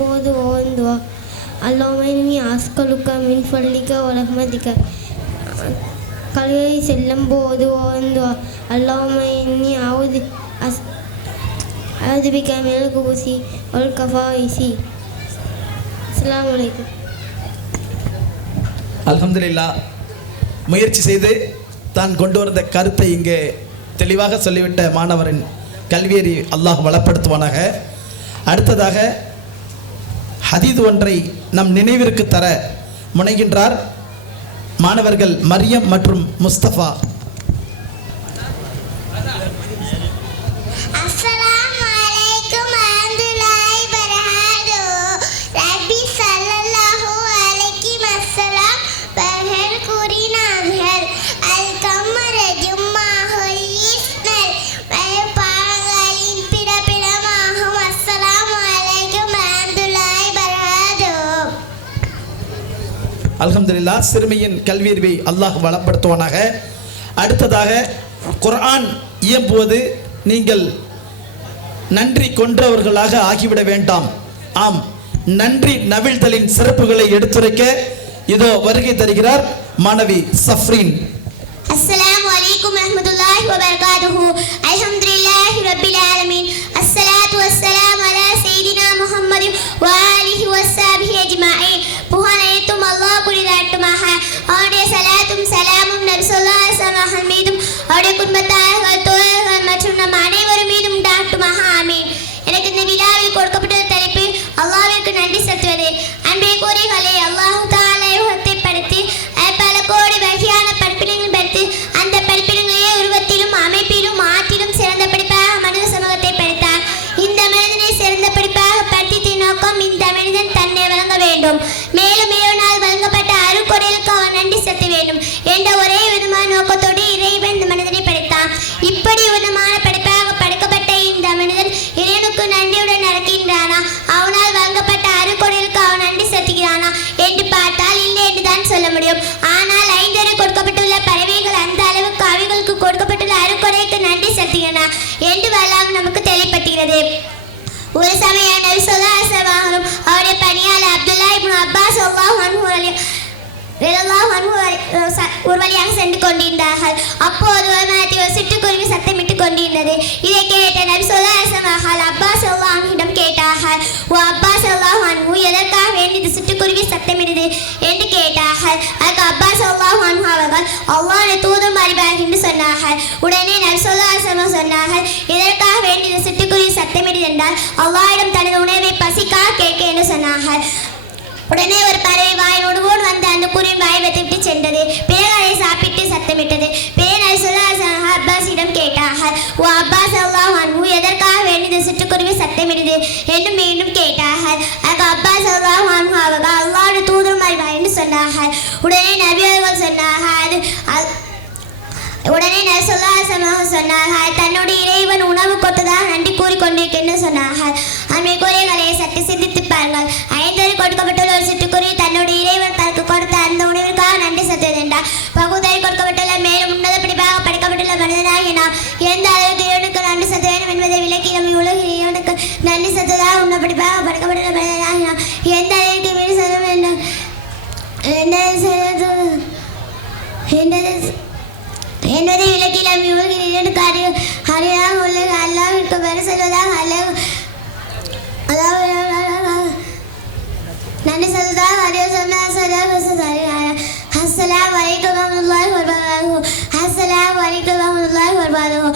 போது ஓதுவா அல்லாஹ்வை அஸ்கலுக்க மின் ஃபல்லிக வ ரஹ்மதிக. கல்வி செல்லும் போது ஓதுவா அல்லாஹ்வை அவுதுபிக மினல் குபுசி வல் கஃபாயிசி. அஸ்ஸலாமு அலைக்கும். அல்ஹம்துலில்லாஹ். முயற்சி செய்து தான் கொண்டு வந்த கருத்தை இங்கே தெளிவாக சொல்லிவிட்ட மாணவரின் கல்வியறி அல்லாஹ் வளப்படுத்துவானாக. அடுத்ததாக ஹதீது ஒன்றை நம் நினைவிற்கு தர முனைகின்றார் மாணவர்கள் மரியம் மற்றும் முஸ்தபா. அல்ஹம்துலில்லாஹ். சிறுமியின் கல்வியறிவை அல்லாஹ் வளப்படுத்துவானாக. அடுத்ததாக குர்ஆன் இயம்புவது நீங்கள் நன்றி கொன்றவர்களாக ஆகிவிட வேண்டாம். ஆம், நன்றி நவிழ்தலின் சிறப்புகளை எடுத்துரைக்க இதோ வருகை தருகிறார் மாணவி சஃப்ரீன். அஸ்ஸலாமு அலைக்கும் வரஹ்மத்துல்லாஹி வ பரகாத்துஹு. அல்ஹம்துலில்லாஹி ரப்பில் ஆலமீன். அஸ்ஸலாத்து வஸ்ஸலாமு அலா சய்யிதினா முஹம்மதின் வ ஆலிஹி வஸஹ்பிஹி அஜ்மஈன். புகழனைத்தும் அல்லாஹ் குறிதாட்டுமாக. அவருடைய சலாத்தும் சலாமும் நபி ஸல்லல்லாஹு அலைஹி வஸல்லம் மீதும் அவருடைய குடும்பத்தார்கள் தோழர்கள் மற்றும் நம் அனைவரும் மீதும் உண்டாகட்டுமாக. ஆமீன். எனக்கு இந்த விழாவில் கொடுக்கப்பட்ட தலைப்பு அல்லாஹ்விற்கு நன்றி செலுத்துவது. அன்பே கூறிகளே, அல்லாஹ் தஆலா உலகத்தை படைத்து பல கோடி வகையான படைப்பினங்கள் படைத்து அந்த படைப்பினங்களே உருவத்திலும் அமைப்பிலும் ஆற்றிலும் சிறந்த படிப்பாக மனித சமூகத்தை படைத்தார். இந்த மனிதனை சிறந்த படிப்பாக படைத்த நோக்கம் இந்த மனிதன் தன்னை வழங்க வேண்டும், மேலும் இறைவனால் வழங்கப்பட்ட அருட்கொடைகளுக்கு அவன் நன்றி செலுத்த வேண்டும் என்ற ஒரே விதமான நோக்கத்தோடு இறைவன் இந்த மனிதனை படைத்தான். இப்படி விதமான படைப்பாக படைக்கப்பட்ட இந்த மனிதன் இறைவனுக்கு நன்றியுடன் நடக்கின்றானா, அவனால் வழங்கப்பட்ட அருட்கொடைகளுக்கு அவன் நன்றி செலுத்துகிறானா என்று பார்த்தால் இல்லை என்றுதான் சொல்ல முடியும். ஆனால் ஐந்தரை கொடுக்கப்பட்டுள்ள பறவைகள் அந்த அளவுக்கு அவைகளுக்கு கொடுக்கப்பட்டுள்ள அருட்கொடைக்கு நன்றி செலுத்துகிறன என்று வரலாறு நமக்கு தெளிவுபடுகிறது. ஒரு சமயம் நபி ஸல்லல்லாஹு அலைஹி வஸல்லம் அவருடைய பணியாளர் அப்துல்லாஹ் இப்னு அப்பாஸ் ஒரு வழியாக சென்று கொண்டிருந்தார்கள். அப்போது ஒரு மரத்தில் ஒரு சிட்டுக்குருவி சத்தமிட்டுக் கொண்டிருந்தது. இதை கேட்ட நபி ஸல்லல்லாஹு அலைஹி வஸல்லம் அப்பாஸ் ஸல்லல்லாஹு கேட்டார்கள், ஓ அப்பாஸ் ஸல்லல்லாஹு எதற்காக வேண்டி இந்த சிட்டுக்குருவி சத்தமிடுது என்று கேட்டார்கள். அதுக்கு அப்பாஸ் ஸல்லல்லாஹு அவர்கள் அல்லாஹ்வுடைய தூதர் அறிவார் என்று சொன்னார்கள். உடனே நபி ஸல்லல்லாஹு அலைஹி வஸல்லம் சொன்னார்கள், எதற்காக வேண்டி இந்த சிட்டுக்குருவி சத்தமிடுது என்றால் அல்லாஹ்விடம் தனது உணவை பசிக்காக கேட்க என்று சொன்னார்கள். உடனே ஒரு பறவை வாய் உணவோடு வந்து அந்த குருவி வாய் வைத்துவிட்டு சென்றது. பிறகு அதை சாப்பிட்டு சத்தமிட்டது. அப்பாஸிடம் கேட்டார்கள், ஓ அப்பாஸ் ஸல்லல்லாஹு எதற்காக வேண்டி இந்த சிட்டுக்குருவி சத்தமிடுது என்று மீண்டும் கேட்டார்கள். அதுக்கு அப்பாஸ் ஸல்லல்லாஹு அவர்கள் அல்லாஹ்வுடைய தூதர் அறிவார் என்று சொன்னார்கள். உடனே நபி அவர்கள் சொன்னார்கள், சொன்னார்கள் தன்னுடைய இறைவன் உணவு கொடுத்ததாக நன்றி கூறிக்கொண்டிருக்கேன்னு சொன்னார்கள். அன்மை கூறியகளை சற்று சிந்தித்து பாருங்கள். ஐந்தரை கொடுக்கப்பட்டுள்ள ஒரு சிட்டுக்குருவி தன்னுடைய இறைவன் தனக்கு கொடுத்த அந்த உணவிற்காக நன்றி செலுத்துவது என்றால் பகுதியை கொடுக்கப்பட்டுள்ள மேலும் உன்னத படிப்பாக படைக்கப்பட்டுள்ள மனிதனாகி நாம் எந்த அளவுக்கு இறைவனுக்கு நன்றி செலுத்த வேண்டும் என்பதை விளக்கி நம்ம உலகில் இறைவனுக்கு நன்றி செலுத்துவதாக உன்ன படிப்பாக படைக்கப்பட்டுள்ள மனிதனாகி நாம் எந்த அளவுக்கு மீறி செல்ல வேண்டும் என்பதை விளக்கி நாம் உலகில் இறைவனுக்கு அறியாக உள்ளது அல்லாஹ்விற்கு பெற செல்வதாக நன்றி செலுத்ததாக அறிய சொன்னார். அஸ்ஸலாமு அலைக்கும் வரஹ்மத்துல்லாஹி வபரகாத்துஹு. அஸ்ஸலாமு அலைக்கும் வரஹ்மத்துல்லாஹி வபரகாத்துஹு.